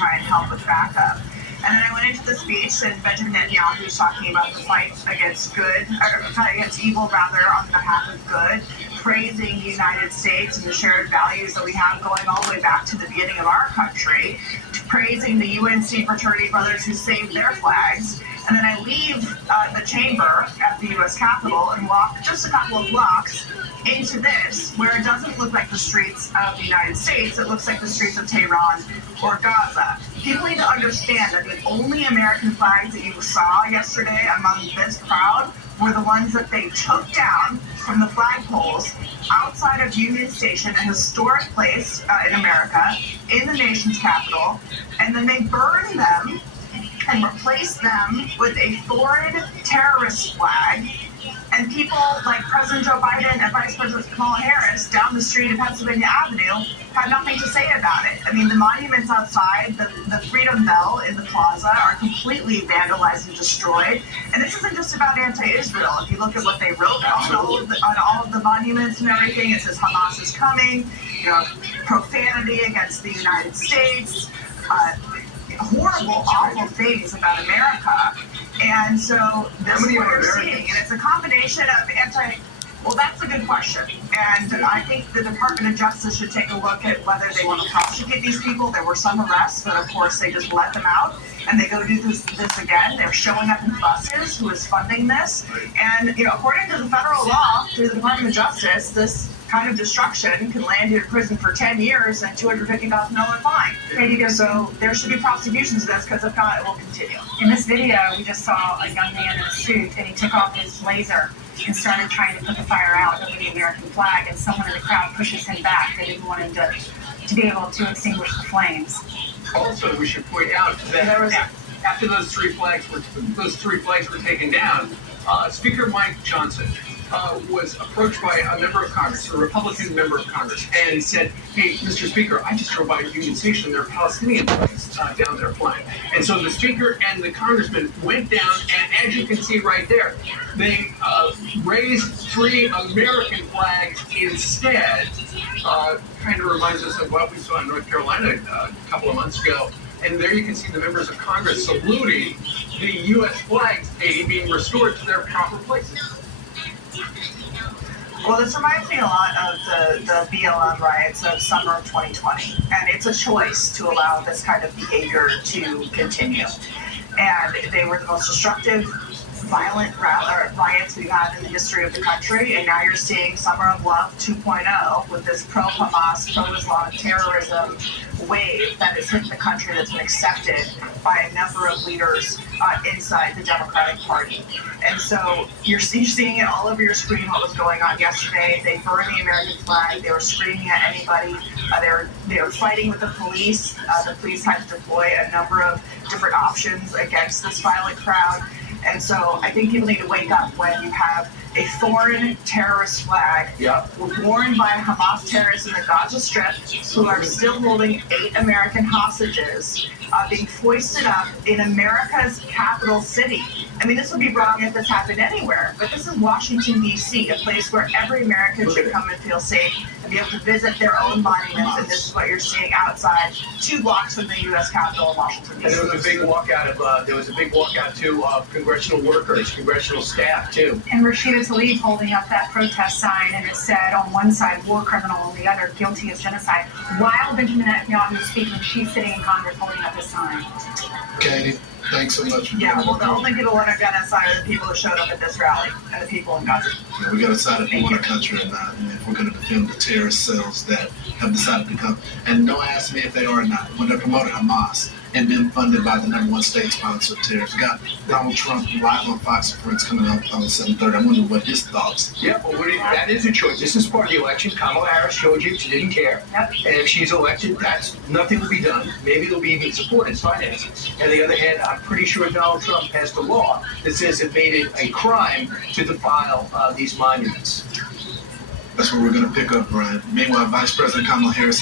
try and help with backup. And then I went into the speech, and Benjamin Netanyahu was talking about the fight against good, or fight against evil, rather, on behalf of good, praising the United States and the shared values that we have going all the way back to the beginning of our country, praising the UNC fraternity brothers who saved their flags. And then I leave the chamber at the U.S. Capitol and walk just a couple of blocks into this, where it doesn't look like the streets of the United States, it looks like the streets of Tehran or Gaza. People need to understand that the only American flags that you saw yesterday among this crowd were the ones that they took down from the flagpoles outside of Union Station, a historic place in America, in the nation's capital, and then they burned them and replaced them with a foreign terrorist flag. And people like President Joe Biden and Vice President Kamala Harris down the street of Pennsylvania Avenue had nothing to say about it. I mean, the monuments outside, the Freedom Bell in the plaza are completely vandalized and destroyed. And this isn't just about anti-Israel. If you look at what they wrote on all of the monuments and everything, it says Hamas is coming, profanity against the United States, horrible, awful things about America. And so this is what you're seeing. And it's a combination of well, that's a good question. And I think the Department of Justice should take a look at whether they want to prosecute these people. There were some arrests, but of course they just let them out. And they go do this again. They're showing up in buses. Who is funding this? And, according to the federal law, through the Department of Justice, this kind of destruction can land you in prison for 10 years and $250,000 fine. So there should be prosecutions of this, because if not, it will continue. In this video, we just saw a young man in a suit, and he took off his laser and started trying to put the fire out over the American flag, and someone in the crowd pushes him back. They didn't want him to be able to extinguish the flames. Also, we should point out that after those three flags were taken down, Speaker Mike Johnson was approached by a member of Congress, a Republican member of Congress, and said, "Hey, Mr. Speaker, I just drove by Union Station. There are Palestinian flags down there flying." And so the Speaker and the Congressman went down, and as you can see right there, they raised three American flags instead. Kind of reminds us of what we saw in North Carolina a couple of months ago. And there you can see the members of Congress saluting the U.S. flags being restored to their proper places. Well, this reminds me a lot of the BLM riots of summer of 2020. And it's a choice to allow this kind of behavior to continue. And they were the most destructive, violent riots we've had in the history of the country. And now you're seeing Summer of Love 2.0 with this pro-Hamas, pro-Islamic terrorism wave that has hit the country, that's been accepted by a number of leaders inside the Democratic Party. And so you're seeing it all over your screen what was going on yesterday. They burned the American flag. They were screaming at anybody. They were fighting with the police. The police had to deploy a number of different options against this violent crowd. And so I think people need to wake up when you have a foreign terrorist flag worn by Hamas terrorists in the Gaza Strip, who are still holding 8 American hostages, being foisted up in America's capital city. I mean, this would be wrong if this happened anywhere, but this is Washington, D.C., a place where every American should come and feel safe and be able to visit their own monuments, and this is what you're seeing outside 2 blocks from the U.S. Capitol in Washington, D.C. And there was a big walkout, too, of congressional workers, congressional staff, too. And Rashida Tlaib holding up that protest sign, and it said on one side, war criminal, on the other, guilty of genocide. While Benjamin Netanyahu is speaking, she's sitting in Congress holding up his sign. Katie, thanks so much. Yeah, well, the only people who want to genocide are the people who showed up at this rally, and the people in Gaza. Yeah, we got to decide if we want a country or not, and if we're going to defend the terrorist cells that have decided to come. And don't ask me if they are or not. When they're promoting Hamas and been funded by the #1 state sponsor of terrorists. We got Donald Trump live on Fox Sports coming up on 7:30. I wonder what his thoughts. Yeah, well, that is a choice. This is part of the election. Kamala Harris showed you she didn't care. Yep. And if she's elected, nothing will be done. Maybe there'll be even support and finances. On the other hand, I'm pretty sure Donald Trump passed a law that says it made it a crime to defile these monuments. That's what we're going to pick up, Brian. Meanwhile, Vice President Kamala Harris